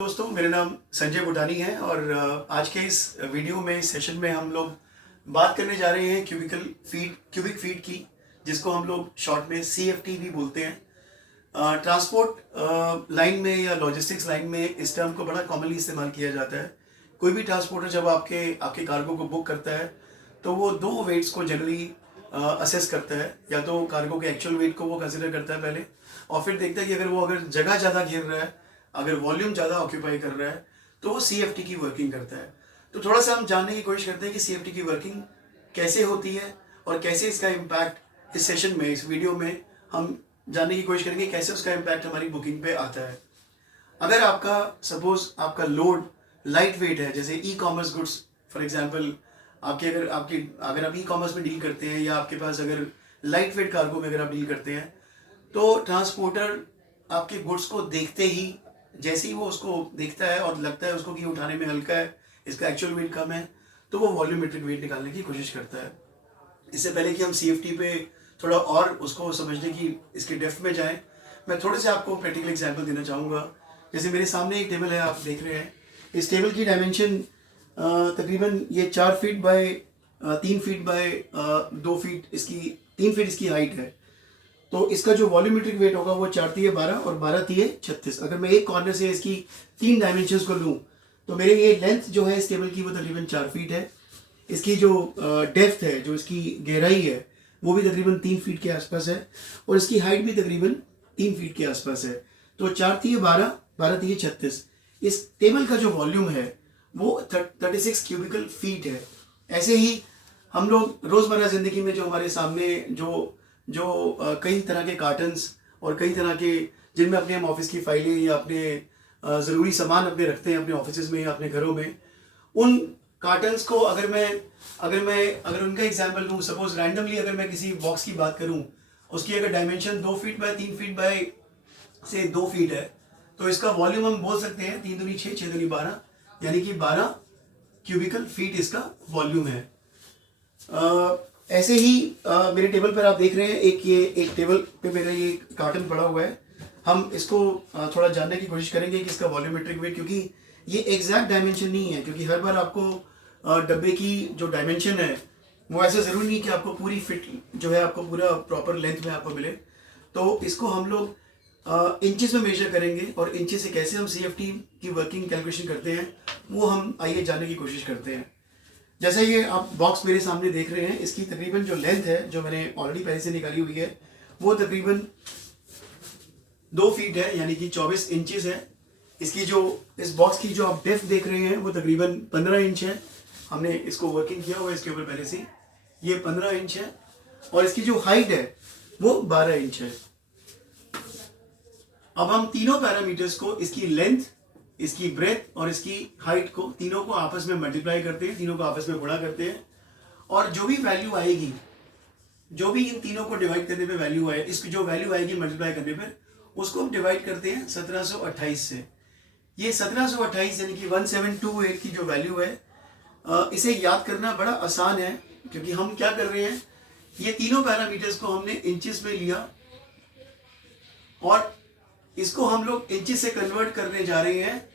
दोस्तों, मेरा नाम संजय बुटानी है और आज के इस वीडियो में, इस सेशन में हम लोग बात करने जा रहे हैं क्यूबिक फीट की, जिसको हम लोग शॉर्ट में CFT भी बोलते हैं। ट्रांसपोर्ट लाइन में या लॉजिस्टिक्स लाइन में इस टर्म को बड़ा कॉमनली इस्तेमाल किया जाता है। कोई भी ट्रांसपोर्टर जब आपके कार्गो को बुक करता है तो वो दो वेट्स को जनरली असेस करता है। या तो कार्गो के एक्चुअल वेट को वो कंसिडर करता है पहले, और फिर देखता है कि अगर जगह ज़्यादा घेर रहा है, अगर वॉल्यूम ज़्यादा ऑक्यूपाई कर रहा है, तो वो CFT की वर्किंग करता है। तो थोड़ा सा हम जानने की कोशिश करते हैं कि CFT की वर्किंग कैसे होती है और कैसे इसका इम्पैक्ट इस सेशन में, इस वीडियो में हम जानने की कोशिश करेंगे कैसे उसका इम्पैक्ट हमारी बुकिंग पे आता है। अगर आपका लोड लाइट वेट है, जैसे ई-कॉमर्स गुड्स फॉर एग्जांपल, अगर आप ई-कॉमर्स में डील करते हैं या आपके पास अगर लाइट वेट कार्गो में अगर आप डील करते हैं, तो ट्रांसपोर्टर आपके गुड्स को देखते ही, जैसे ही वो उसको देखता है और लगता है उसको कि उठाने में हल्का है, इसका एक्चुअल वेट कम है, तो वो वॉल्यूमेट्रिक वेट निकालने की कोशिश करता है। इससे पहले कि हम CFT पे थोड़ा और उसको समझने की इसके डेप्थ में जाएं, मैं थोड़े से आपको प्रैक्टिकल एग्जांपल देना चाहूँगा। जैसे मेरे सामने एक टेबल है, आप देख रहे हैं। इस टेबल की डायमेंशन तकरीबन ये 4 feet by 3 feet by 2 feet, इसकी 3 फीट इसकी हाइट है। तो इसका जो वॉल्यूमेट्रिक वेट होगा वो 4 तिये 12 और 12 तिये 36। अगर मैं एक कॉर्नर से इसकी 3 डायमेंशंस को लूँ तो मेरे ये लेंथ जो है इस टेबल की वो तकरीबन 4 फीट है। इसकी जो डेप्थ है, जो इसकी गहराई है, वो भी तकरीबन 3 फीट के आसपास है, और इसकी हाइट भी तकरीबन 3 फीट के आसपास है। तो 4 तिये 12, 12 तिये 36। इस टेबल का जो वॉल्यूम है वो 36 क्यूबिकल फीट है। ऐसे ही हम लोग रोज़मर्रा ज़िंदगी में जो हमारे सामने जो कई तरह के कार्टन्स और कई तरह के, जिनमें अपने हम ऑफिस की फाइलें या अपने ज़रूरी सामान अपने रखते हैं अपने ऑफिस में या अपने घरों में, उन कार्टन्स को अगर उनका एग्जांपल लूँ, सपोज रैंडमली अगर मैं किसी बॉक्स की बात करूँ, उसकी अगर dimension 2 feet by 3 feet by से 2 फीट है, तो इसका वॉल्यूम हम बोल सकते हैं 3 दूनी 6, 6 दूनी 12, यानी कि 12 क्यूबिकल फीट इसका वॉल्यूम है। ऐसे ही मेरे टेबल पर आप देख रहे हैं, एक टेबल पे मेरा ये कार्टन पड़ा हुआ है। हम इसको थोड़ा जानने की कोशिश करेंगे कि इसका वॉल्यूमेट्रिक वेट, क्योंकि ये एग्जैक्ट डायमेंशन नहीं है, क्योंकि हर बार आपको डब्बे की जो डायमेंशन है वो ऐसा ज़रूरी नहीं कि आपको पूरी फिट जो है आपको पूरा प्रॉपर लेंथ में आपको मिले। तो इसको हम लोग इंचेस में मेजर करेंगे, और इंचेस से कैसे हम CFT की वर्किंग कैलकुलेशन करते हैं वो हम आइए जानने की कोशिश करते हैं। जैसे ये आप बॉक्स मेरे सामने देख रहे हैं, इसकी तकरीबन जो लेंथ है, जो मैंने ऑलरेडी पहले से निकाली हुई है, वो तकरीबन 2 फीट है, यानी कि 24 इंचेस है। इस बॉक्स की जो आप डेप्थ देख रहे हैं वो तकरीबन 15 इंच है। हमने इसको वर्किंग किया हुआ है इसके ऊपर पहले से, ये 15 इंच है, और इसकी जो हाइट है वो 12 इंच है। अब हम तीनों पैरामीटर्स को, इसकी लेंथ, इसकी ब्रेथ और इसकी हाइट को, तीनों को आपस में मल्टीप्लाई करते हैं, तीनों को आपस में गुणा करते हैं, और जो भी वैल्यू आएगी, जो भी इन तीनों को डिवाइड करने पे वैल्यू आए, इसकी जो वैल्यू आएगी मल्टीप्लाई करने पर, उसको हम डिवाइड करते हैं 1728 से। ये 1728 यानी कि 1728 की जो वैल्यू है, इसे याद करना बड़ा आसान है, क्योंकि हम क्या कर रहे हैं, ये तीनों पैरामीटर्स को हमने इंचेस में लिया और इसको हम लोग इंचेस से कन्वर्ट करने जा रहे हैं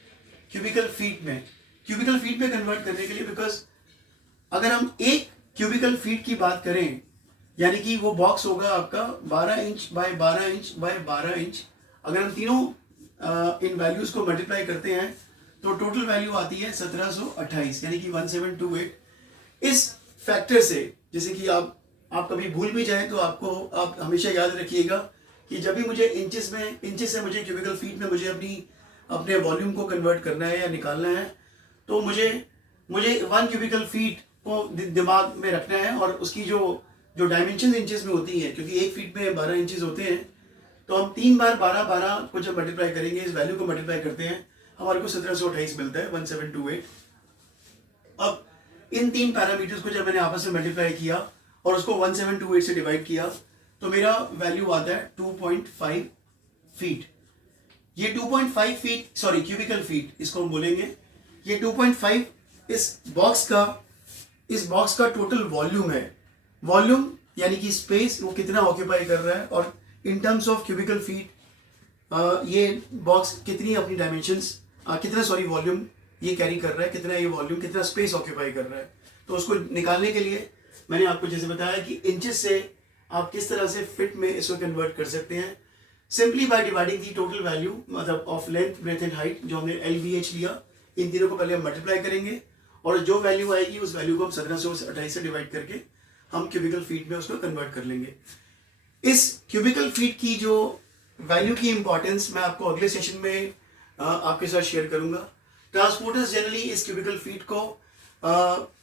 क्यूबिकल फीट में कन्वर्ट करने के लिए। बिकॉज अगर हम एक क्यूबिकल फीट की बात करें, यानी कि वो बॉक्स होगा आपका 12 inch by 12 inch by 12 inch. अगर हम तीनों इन वैल्यूज को मल्टीप्लाई करते हैं तो टोटल वैल्यू आती है 1728, यानी कि 1728। इस फैक्टर से, जैसे कि आप कभी भूल भी जाएं तो आप हमेशा याद रखिएगा कि जब भी मुझे इंचेस से मुझे क्यूबिकल फीट में मुझे अपने वॉल्यूम को कन्वर्ट करना है या निकालना है, तो मुझे 1 क्यूबिकल फीट को दिमाग में रखना है, और उसकी जो डायमेंशन इंचेस में होती है, क्योंकि एक फीट में 12 इंचेस होते हैं, तो हम 3 बार 12 को जब मल्टीप्लाई करेंगे, इस वैल्यू को मल्टीप्लाई करते हैं, हमारे को 1728 मिलता है, 1728। अब इन 3 पैरामीटर्स को जब मैंने आपस में मल्टीप्लाई किया और उसको 1728 से डिवाइड किया, तो मेरा वैल्यू आता है 2.5 फीट। ये 2.5 फीट, सॉरी क्यूबिकल फीट इसको हम बोलेंगे। ये 2.5 इस बॉक्स का टोटल वॉल्यूम है। वॉल्यूम यानी कि स्पेस, वो कितना ऑक्यूपाई कर रहा है, और in terms of cubicle feet ये बॉक्स कितनी अपनी डायमेंशंस वॉल्यूम ये कैरी कर रहा है, कितना ये वॉल्यूम कितना स्पेस ऑक्यूपाई कर रहा है। तो उसको निकालने के लिए मैंने आपको जैसे बताया कि इंचेस से आप किस तरह से फिट में इसको कन्वर्ट कर सकते हैं, simply by dividing the total value मतलब of length, breadth and height, जो हमने LVH लिया, इन तीनों को पहले हम मल्टीप्लाई करेंगे और जो वैल्यू आएगी उस वैल्यू को हम 1728 से डिवाइड करके हम क्यूबिकल फीट में उसको कन्वर्ट कर लेंगे। इस क्यूबिकल फीट की जो वैल्यू की इंपॉर्टेंस मैं आपको अगले सेशन में आपके साथ शेयर करूंगा। ट्रांसपोर्टर्स जनरली इस क्यूबिकल फीट को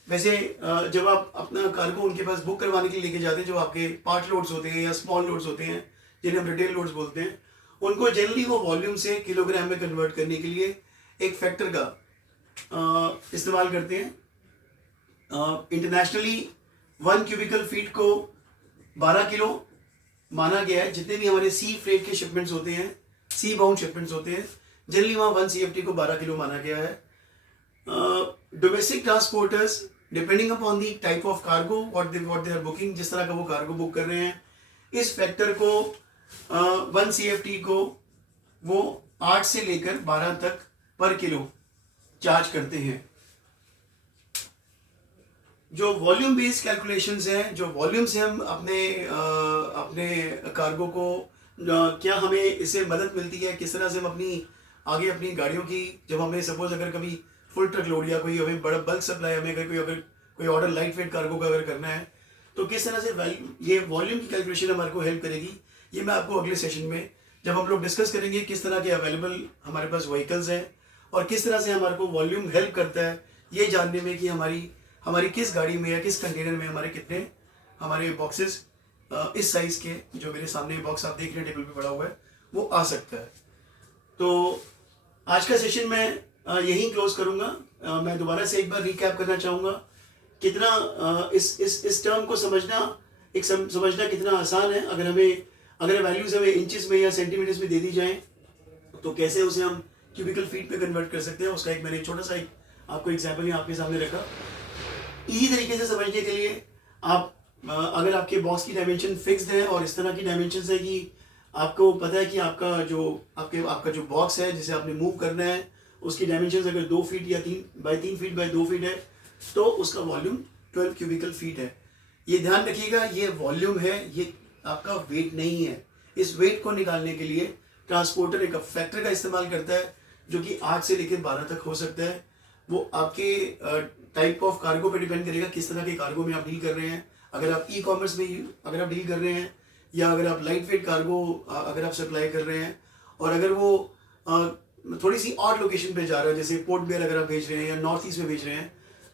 वैसे जब आप अपना कार्गो उनके पास बुक करवाने के लिए लेके जाते हैं, जो आपके पार्ट लोड्स होते हैं या स्मॉल लोड्स होते हैं जिन्हें हम रिटेल लोड्स बोलते हैं, उनको जनरली वो वॉल्यूम से किलोग्राम में कन्वर्ट करने के लिए एक फैक्टर का इस्तेमाल करते हैं। इंटरनेशनली 1 क्यूबिकल फीट को 12 किलो माना गया है। जितने भी हमारे सी फ्रेट के शिपमेंट्स होते हैं, सी बाउंड शिपमेंट्स होते हैं, जनरली वहाँ 1 CFT को 12 किलो माना गया है। Domestic transporters depending upon the type of cargo what they are booking, जिस तरह का वो कार्गो बुक कर रहे हैं, इस फैक्टर को 1 CFT को वो 8 से लेकर 12 तक पर किलो चार्ज करते हैं। जो वॉल्यूम बेस्ड कैलकुलेशंस हैं, जो वॉल्यूम से हम अपने कार्गो को क्या हमें इससे मदद मिलती है, किस तरह से हम अपनी गाड़ियों की, जब हमें सपोज अगर कभी फुल ट्रक लोड या कोई हमें बड़ा बल्क सप्लाई, हमें अगर कोई ऑर्डर लाइट वेट कार्गो का अगर करना है, तो किस तरह से ये वॉल्यूम की कैलकुलेशन हमारे को हेल्प करेगी, ये मैं आपको अगले सेशन में जब हम लोग डिस्कस करेंगे किस तरह के अवेलेबल हमारे पास व्हीकल्स हैं और किस तरह से हमारे को वॉल्यूम हेल्प करता है ये जानने में कि हमारी किस गाड़ी में या किस कंटेनर में हमारे बॉक्सेस इस साइज के, जो मेरे सामने बॉक्स आप देख रहे हैं टेबल पे पड़ा हुआ है, वो आ सकता है। तो आज का सेशन मैं यहीं क्लोज करूंगा। मैं दोबारा से एक बार रिकैप करना चाहूँगा कितना इस टर्म को समझना कितना आसान है। अगर वैल्यूज हमें इंचेस में या सेंटीमीटर्स में दे दी जाएं तो कैसे उसे हम क्यूबिकल फीट में कन्वर्ट कर सकते हैं, उसका मैंने छोटा सा आपको एग्जाम्पल ही आपके सामने रखा। इसी तरीके से समझने के लिए आप अगर आपके बॉक्स की डायमेंशन फिक्स्ड है और इस तरह की डायमेंशन है कि आपको पता है कि आपका जो बॉक्स है जिसे आपने मूव करना है, उसकी डायमेंशन अगर 2 फीट या 3 फीट बाय 2 फीट है, तो उसका वॉल्यूम 12 क्यूबिकल फीट है। ये ध्यान रखिएगा, ये वॉल्यूम है, ये आपका वेट नहीं है। इस वेट को निकालने के लिए ट्रांसपोर्टर एक फैक्टर का इस्तेमाल करता है जो कि 8 से लेकर 12 तक हो सकता है। वो आपके टाइप ऑफ कार्गो पे डिपेंड करेगा, किस तरह के कार्गो में आप डील कर रहे हैं। अगर आप ई-कॉमर्स में अगर आप डील कर रहे हैं या अगर आप लाइट वेट कार्गो अगर आप सप्लाई कर रहे हैं और अगर वो थोड़ी सी और लोकेशन पे जा रहा है, जैसे पोर्ट ब्लेयर अगर आप भेज रहे हैं या नॉर्थ ईस्ट में भेज रहे हैं,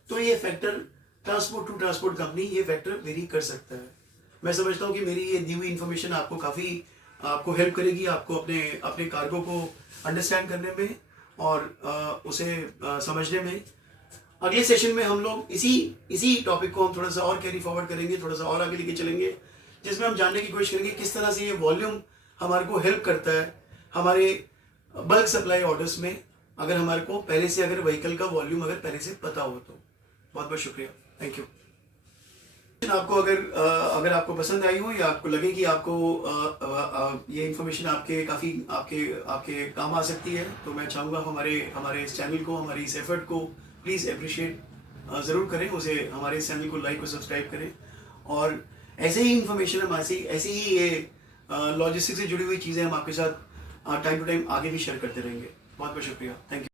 तो ये factor transport to transport company ये फैक्टर वेरी कर सकता है। मैं समझता हूँ कि मेरी ये दी हुई इन्फॉर्मेशन आपको हेल्प करेगी, आपको अपने कार्गो को अंडरस्टैंड करने में और उसे समझने में। अगले सेशन में हम लोग इसी टॉपिक को हम थोड़ा सा और कैरी फॉरवर्ड करेंगे, थोड़ा सा और आगे लेके चलेंगे, जिसमें हम जानने की कोशिश करेंगे किस तरह से ये वॉल्यूम हमारे को हेल्प करता है हमारे बल्क सप्लाई ऑर्डर्स में, अगर हमारे को पहले से अगर व्हीकल का वॉल्यूम अगर पहले से पता हो तो। बहुत बहुत शुक्रिया, थैंक यू। आपको अगर आपको पसंद आई हो या आपको लगे कि आपको ये इन्फॉर्मेशन आपके काम आ सकती है, तो मैं चाहूँगा हमारे इस चैनल को, हमारी इस एफर्ट को प्लीज़ अप्रिशिएट ज़रूर करें, उसे हमारे इस चैनल को लाइक और सब्सक्राइब करें। और ऐसे ही इन्फॉर्मेशन हम ऐसे ही ये लॉजिस्टिक्स से जुड़ी हुई चीज़ें हम आपके साथ टाइम टू टाइम आगे भी शेयर करते रहेंगे। बहुत बहुत शुक्रिया, थैंक यू।